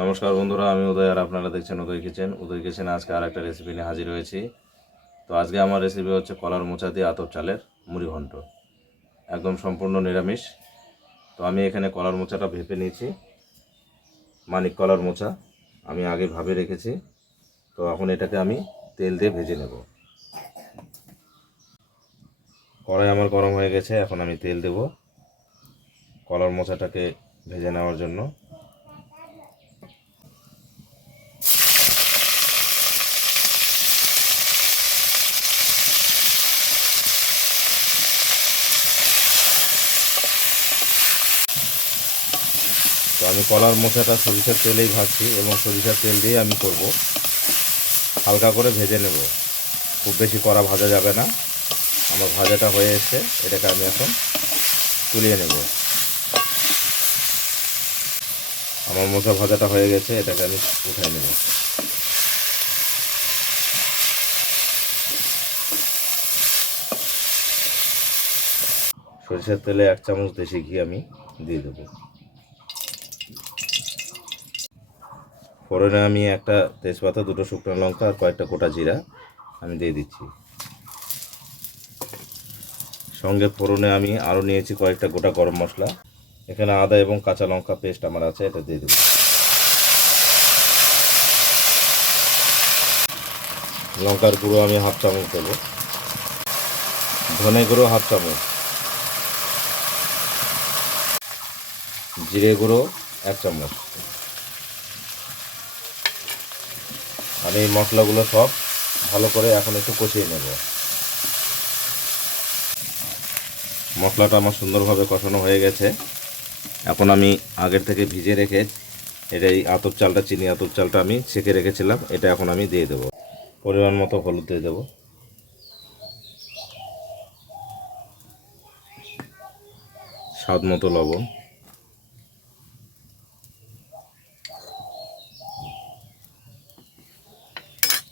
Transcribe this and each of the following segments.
নমস্কার বন্ধুরা, আমি উদয় আর আপনারা দেখছেন উদয় কিচেন। উদয় কিচেনে আজকে আর একটা রেসিপি নিয়ে হাজির হয়েছি। তো আজকে আমার রেসিপি হচ্ছে কলার মোচা দিয়ে আতপ চালের মুড়ি ঘন্ট, একদম সম্পূর্ণ নিরামিষ। তো আমি এখানে কলার মোচাটা ভেপে নিয়েছি, মানিক কলার মোচা আমি আগে ভাবে রেখেছি। তো এখন এটাকে আমি তেল দিয়ে ভেজে নেব। কড়াই আমার গরম হয়ে গেছে, এখন আমি তেল দেব কলার মোচাটাকে ভেজে নেওয়ার জন্য। তো আমি কলার মোচাটা সরিষার তেলেই ভাজছি এবং সরিষার তেল দিয়ে আমি করব। হালকা করে ভেজে নেব, খুব বেশি কড়া ভাজা যাবে না। আমার ভাজাটা হয়ে এসছে, এটাকে আমি এখন তুলিয়ে নেব। আমার মোচা ভাজাটা হয়ে গেছে, এটাকে আমি উঠাই নেব। সরিষার তেলে 1 চামচ দেশি ঘি আমি দিয়ে দেব। ফোড়নে আমি একটা তেজপাতা, 2টো শুকনো লঙ্কা আর কয়েকটা গোটা জিরা আমি দিয়ে দিচ্ছি। সঙ্গে ফোড়নে আমি আরও নিয়েছি কয়েকটা গোটা গরম মশলা। এখানে আদা এবং কাঁচা লঙ্কা পেস্ট আমার আছে, এটা দিয়ে দেব। লঙ্কার গুঁড়ো আমি 1/2 চামচ দেবো, ধনে গুঁড়ো 1/2 চামচ, জিরে গুঁড়ো 1 চামচ। আমি এই মশলাগুলো সব ভালো করে এখন একটু কষিয়ে নেব। মশলাটা আমার সুন্দরভাবে কষানো হয়ে গেছে। এখন আমি আগের থেকে ভিজে রেখে এই আতপ চালটা, চিনি আতপ চালটা আমি ছেঁকে রেখেছিলাম, এটা এখন আমি দিয়ে দেব। পরিমাণ মতো হলুদ দিয়ে দেব, স্বাদ মতো লবণ।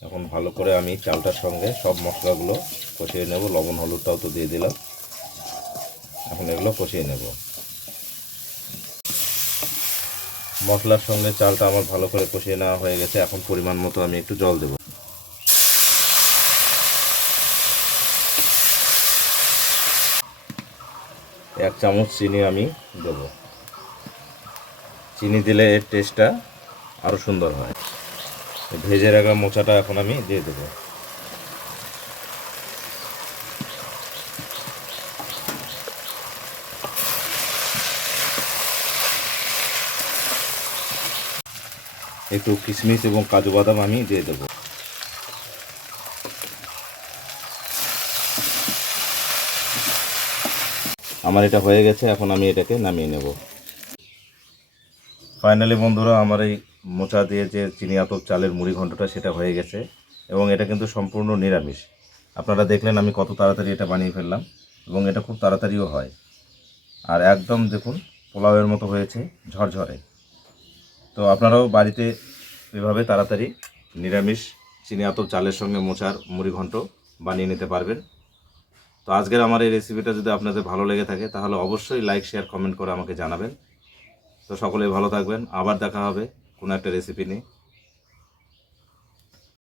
এখন ভালো করে আমি চালটার সঙ্গে সব মশলাগুলো কষিয়ে নেব। লবণ হলুদটাও তো দিয়ে দিলাম, এখন এগুলো কষিয়ে নেব। মশলার সঙ্গে চালটা আমার ভালো করে কষিয়ে নেওয়া হয়ে গেছে। এখন পরিমাণ মতো আমি একটু জল দেব। 1 চামচ চিনি আমি দেব। চিনি দিলে এর টেস্টটা আরও সুন্দর হয়। ভেজে রাখা মোচাটা এখন আমি দিয়ে দেব। একটু কিশমিশ এবং কাজু বাদাম আমি দিয়ে দেব। আমার এটা হয়ে গেছে, এখন আমি এটাকে নামিয়ে নেব। ফাইনালি বন্ধুরা, আমার এই মোচা দিয়ে যে চিনি আতপ চালের মুড়ি ঘন্টটা সেটা হয়ে গেছে এবং এটা কিন্তু সম্পূর্ণ নিরামিষ। আপনারা দেখলেন আমি কত তাড়াতাড়ি এটা বানিয়ে ফেললাম এবং এটা খুব তাড়াতাড়িও হয়। আর একদম দেখুন পোলাওয়ের মতো হয়েছে, ঝরঝরে। তো আপনারাও বাড়িতে এভাবে তাড়াতাড়ি নিরামিষ চিনি আতপ চালের সঙ্গে মোচার মুড়ি ঘন্ট বানিয়ে নিতে পারবেন। তো আজকের আমার এই রেসিপিটা যদি আপনাদের ভালো লেগে থাকে তাহলে অবশ্যই লাইক, শেয়ার, কমেন্ট করে আমাকে জানাবেন। তো সকলেই ভালো থাকবেন, আবার দেখা হবে কোনো একটা রেসিপি নিয়ে।